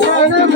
我们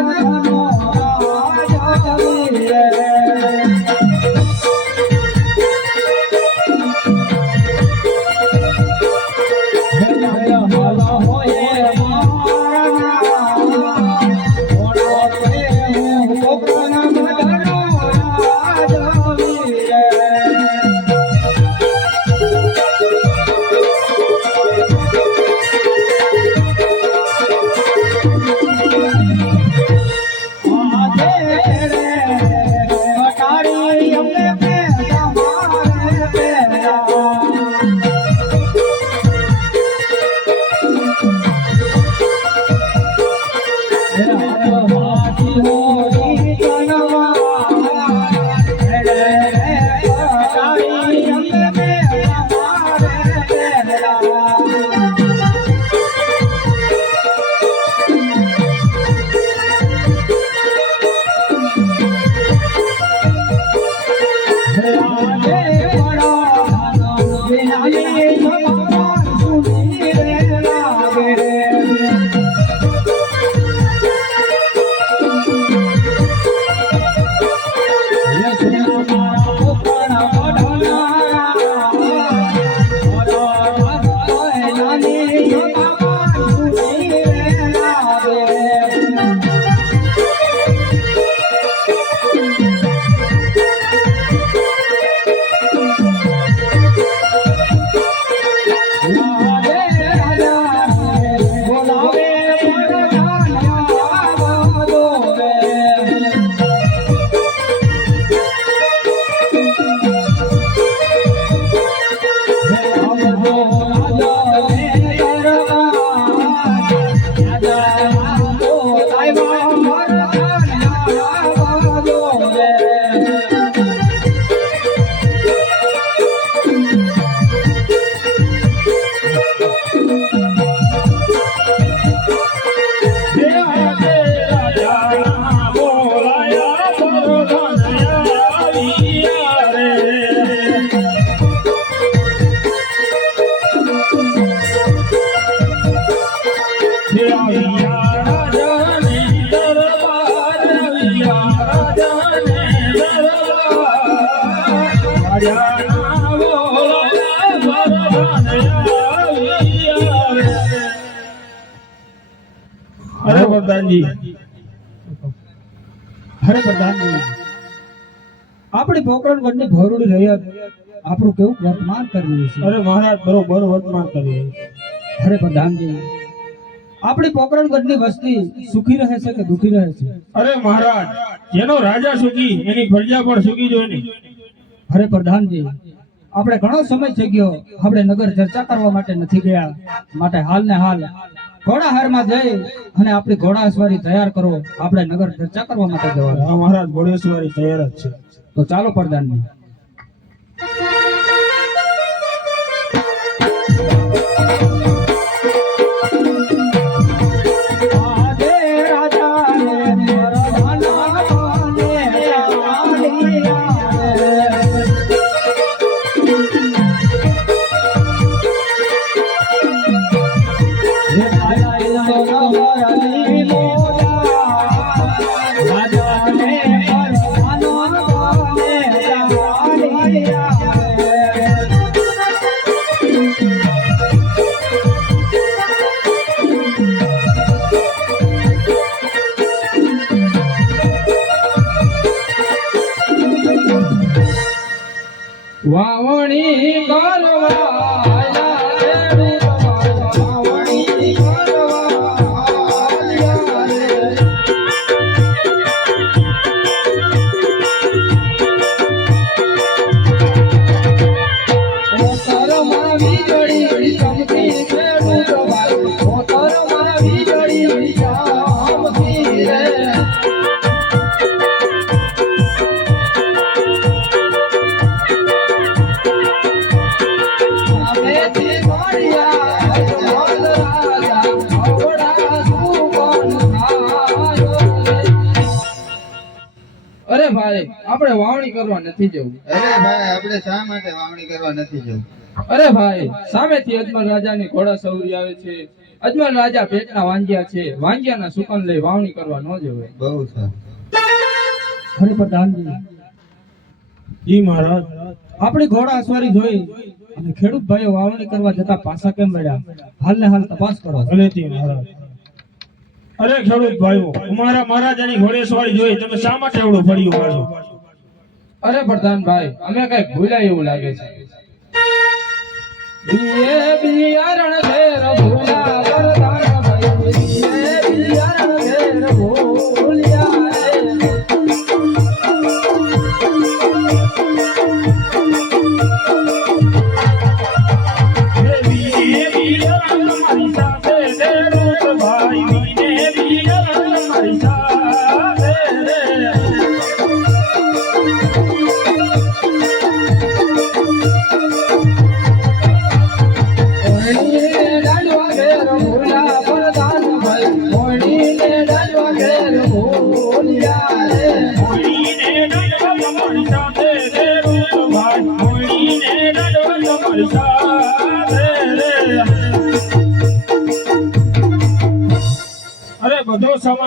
પ્રધાનજી. હરે પ્રધાનજી આપણે પોકરણ વડની ભોરડી રહ્યા આપણું કેવું વર્તમાન કરી રહ્યું છે? અરે મહારાજ બરોબર વર્તમાન કરીએ હરે પ્રધાનજી આપણી પોકરણ ગઢની વસ્તી સુખી રહે છે કે દુખી રહે છે? અરે મહારાજ જેનો રાજા સુખી એની પ્રજા પણ સુખી જોઈ ને. હરે પ્રધાનજી આપણે ઘણો સમય થઈ ગયો આપણે નગર ચર્ચા કરવા માટે નથી ગયા. માટે હાલ ને હાલ ઘોડાહારમાં જઈ અને આપણી ઘોડાસવારી તૈયાર કરો. આપણે નગર ચર્ચા કરવા માટે જવાનું. હા મહારાજ ઘોડેસવારી તૈયાર જ છે. તો ચાલો પ્રધાનજી વાવણી આપણે વાવણી કરવા નથી જવું. અરે ભાઈ આપણે શા માટે વાવણી કરવા નથી જવું? અરે ભાઈ સામેથી અજમલ રાજાની ઘોડા સૌરી આવે છે. અજમલ રાજા પેટના વાંજ્યા છે. વાંજ્યાના સુકન લઈ વાવણી કરવા ન જવાય. બહુ સારું. હરે પ્રધાનજી જી મહારાજ. આપણી ઘોડા સવારી જોઈ અને ખેડૂત ભાઈઓ વાવણી કરવા જતા પાછા કેમ મળ્યા હાલ ને હાલ તપાસ કરો. ભલેથી મહારાજ. અરે ખેડૂત ભાઈઓ અમારા મહારાજાની ઘોડેસવારી જોઈ તમે શા માટે આવડું ફર્યું પાછું અરે પ્રધાન ભાઈ અમે કઈ ભૂલાય એવું લાગે છે. બિયારણ ભાઈ બિયારણ ભૂલ્યા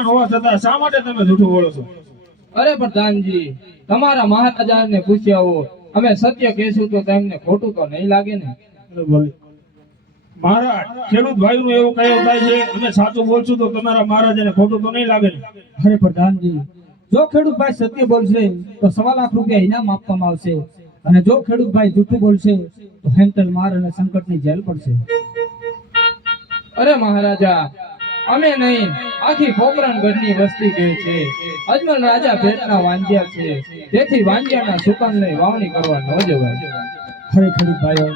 હોવા છતાં શા માટે તમે જૂઠું બોલો છો? અરે પ્રધાનજી તમારા મહારાજાને પૂછ્યા હો અમે સત્ય કહેશું તો તેમને ખોટું તો નહીં લાગે ને? મહારાજ ખેડૂત ભાઈનું એવું કહેવું થાય છે અમે સાચું બોલશું તો તમારા મહારાજાને ખોટું તો નહીં લાગે ને? અરે પ્રધાનજી જો ખેડૂત ભાઈ સત્ય બોલશે તો સવા લાખ રૂપિયા ઇનામ આપવામાં આવશે. અને જો ખેડૂત ભાઈ જૂઠું બોલશે તો હેન્ટલ માર અને સંકટની જેલ પડશે. અરે મહારાજા અમે નહીં. આખી પોકરણગઢની વસ્તી કહે છે. અજમલ રાજા ભેટના વાંજ્યા છે. તેથી વાંજ્યાના સુકન લઈ વાવણી કરવા ન જવાય. ખરી ખરી ભાઈઓ.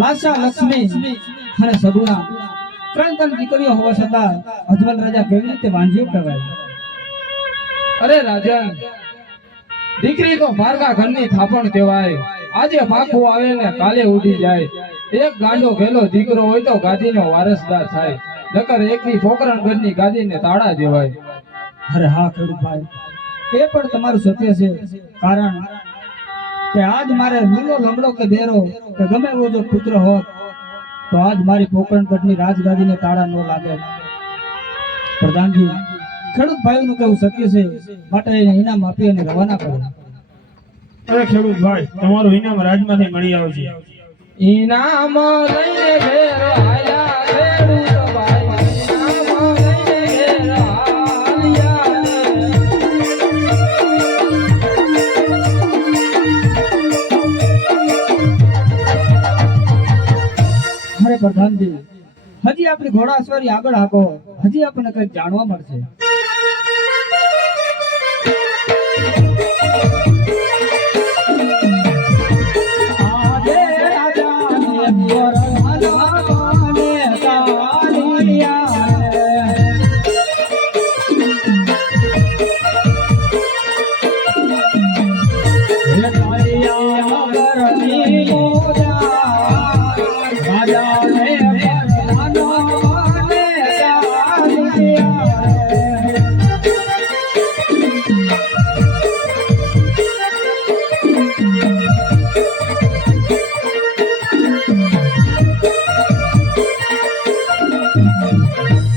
લાસા લક્ષ્મી અને સગુણા ત્રણ ત્રણ દીકરીઓ હોવા છતાં અજમલ રાજા કેવી રીતે વાંજ્યો કહેવાય? અરે રાજન દીકરી તો પારકા ઘરની થાપણ કહેવાય. આજે પાખું આવે ને કાલે ઉડી જાય. એક ગાંડો ઘેલો દીકરો હોય તો ગાદીનો વારસદાર થાય. નકર એકની પોકરણગઢની ગાદીને તાળા દેવાય. અરે હા ખેડૂત ભાઈ એ પણ તમારું સત્ય છે. કારણ કે આજ મારે લીલો લમડો કે બેરો કે ગમે એવો જો પુત્ર હોત તો આજ મારી પોકરણગઢની રાજગાદીને તાળા ન લાગે. પ્રધાનજી ખેડૂત ભાઈઓનું કેવું સત્ય છે? માટે એને ઇનામ આપી અને રવાના કરો. અરે ખેડૂત ભાઈ તમારું ઇનામ રાજમાંથી મળી આવશે. ઇનામ લઈને ઘેર ધ્યાન દેવું હજી આપણી ઘોડાસવારી આગળ હાકો. હજી આપણને કંઈક જાણવા મળશે. Yeah.